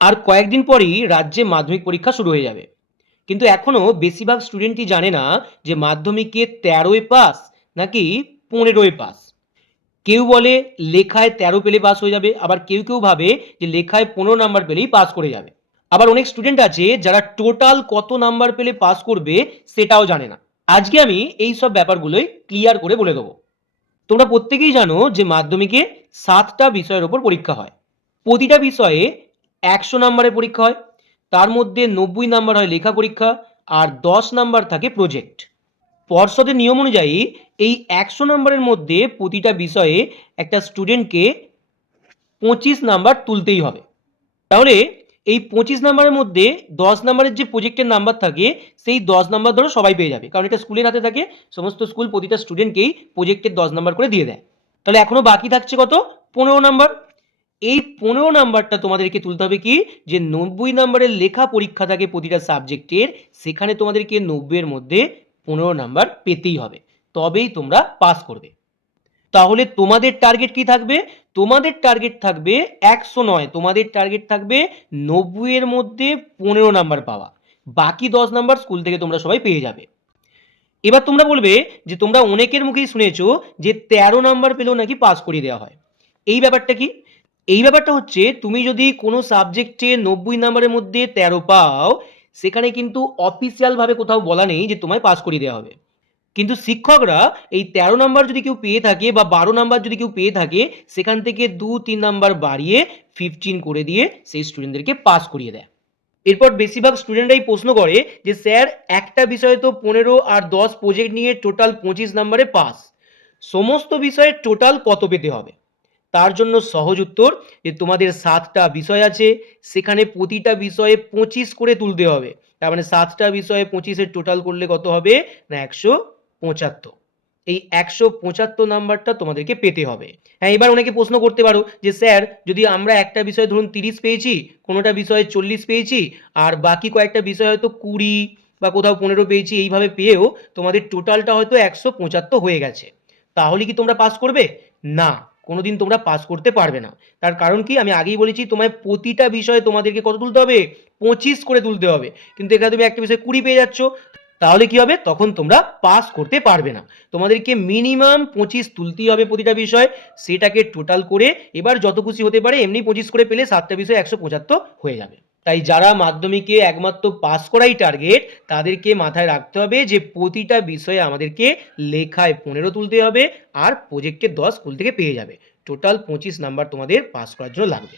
আর কয়েকদিন পরেই রাজ্যে মাধ্যমিক পরীক্ষা শুরু হয়ে যাবে, কিন্তু এখনো বেশিরভাগ স্টুডেন্টই জানে না যে মাধ্যমিকে 13-এ পাস নাকি 15-এ পাস। কেউ বলে লেখায় 13 পেলে পাস হয়ে যাবে, আবার কেউ কেউ ভাবে যে লেখায় 15 নাম্বার পেলেই পাস করে যাবে। আবার অনেক স্টুডেন্ট আছে যারা টোটাল কত নাম্বার পেলে পাস করবে সেটাও জানে না। আজকে আমি এই সব ব্যাপারগুলোই ক্লিয়ার করে বলে দেবো। তোমরা প্রত্যেকেই জানো যে মাধ্যমিকে 7টা বিষয়ের ওপর পরীক্ষা হয়। প্রতিটা বিষয়ে 100 নাম্বারের পরীক্ষা হয়। তার মধ্যে 90 নাম্বার হয় লেখা পরীক্ষা, আর 10 নাম্বার থাকে প্রজেক্ট। পর্ষদের নিয়ম অনুযায়ী এই 100 নাম্বারের মধ্যে প্রতিটা বিষয়ে একটা স্টুডেন্টকে 25 নাম্বার তুলতেই হবে। তাহলে এই 25 নাম্বারের মধ্যে 10 নাম্বারের যে প্রজেক্টের নাম্বার থাকে সেই 10 নাম্বার ধরো সবাই পেয়ে যাবে, কারণ এটা স্কুলের হাতে থাকে। সমস্ত স্কুল প্রতিটা স্টুডেন্টকেই প্রজেক্টের 10 নাম্বার করে দিয়ে দেয়। তাহলে এখনো বাকি থাকছে কত? 15 নাম্বার। এই 15 নাম্বারটা তোমাদেরকে তুলতে হবে কি, যে 90 নাম্বারের লেখা পরীক্ষা থাকে প্রতিটা সাবজেক্টের, সেখানে তোমাদেরকে 90 এর মধ্যে 15 নাম্বার পেতেই হবে, তবেই তোমরা পাস করবে। তাহলে তোমাদের টার্গেট কি থাকবে? তোমাদের টার্গেট থাকবে 100 নয়, তোমাদের টার্গেট থাকবে 90 এর মধ্যে 15 নাম্বার পাওয়া। বাকি 10 নাম্বার স্কুল থেকে তোমরা সবাই পেয়ে যাবে। এবার তোমরা বলবে যে তোমরা অনেকের মুখেই শুনেছো যে 13 নাম্বার পেলেও নাকি পাস করিয়ে দেওয়া হয়। এই ব্যাপারটা কি? এই ব্যাপারটা হচ্ছে, তুমি যদি কোনো সাবজেক্টে 90 নাম্বারের মধ্যে 13 পাও, সেখানে কিন্তু অফিসিয়াল ভাবে কোথাও বলা নেই যে তোমায় পাস করিয়ে দেওয়া হবে। কিন্তু শিক্ষকরা এই 13 নাম্বার যদি কেউ পেয়ে থাকে বা 12 নাম্বার যদি কেউ পেয়ে থাকে, সেখান থেকে 2-3 নাম্বার বাড়িয়ে 15 করে দিয়ে সেই স্টুডেন্টদেরকে পাস করিয়ে দেয়। এরপর বেশিরভাগ স্টুডেন্টরাই প্রশ্ন করে যে স্যার, একটা বিষয়ে তো 15 আর 10 প্রজেক্ট নিয়ে টোটাল 25 নাম্বারে পাস, সমস্ত বিষয়ে টোটাল কত পেতে হবে? তার জন্য সহজ উত্তর, যে তোমাদের 7টা বিষয় আছে, সেখানে প্রতিটা বিষয়ে 25 করে তুলতে হবে। তার মানে 7টা বিষয়ে 25-এর টোটাল করলে কত হবে না 175। এই 175 নাম্বারটা তোমাদেরকে পেতে হবে। হ্যাঁ, এবার অনেকে প্রশ্ন করতে পারো যে স্যার, যদি আমরা একটা বিষয়ে ধরুন 30 পেয়েছি, কোনোটা বিষয়ে 40 পেয়েছি, আর বাকি কয়েকটা বিষয় হয়তো 20 বা কোথাও 15 পেয়েছি, এইভাবে পেয়েও তোমাদের টোটালটা হয়তো 175 হয়ে গেছে, তাহলে কি তোমরা পাস করবে? না, কোনোদিন তোমরা পাস করতে পারবে না। তার কারণ কি, আমি আগেই বলেছি, তোমায় প্রতিটা বিষয়ে তোমাদেরকে কত তুলতে হবে? 25 করে তুলতে হবে। কিন্তু এখানে তুমি একটা বিষয়ে 20 পেয়ে যাচ্ছ, তাহলে কি হবে? তখন তোমরা পাস করতে পারবে না। তোমাদেরকে মিনিমাম 25 তুলতেই হবে প্রতিটা বিষয়, সেটাকে টোটাল করে এবার যত খুশি হতে পারে, এমনি 25 করে পেলে 7টা বিষয় 175 হয়ে যাবে। তাই যারা মাধ্যমিকে একমাত্র পাস করাই টার্গেট, তাদেরকে মাথায় রাখতে হবে যে প্রতিটা বিষয়ে আমাদেরকে লেখায় 15 তুলতে হবে, আর প্রজেক্টে 10 স্কুল থেকে পেয়ে যাবে। টোটাল 25 নাম্বার তোমাদের পাস করার জন্য লাগবে।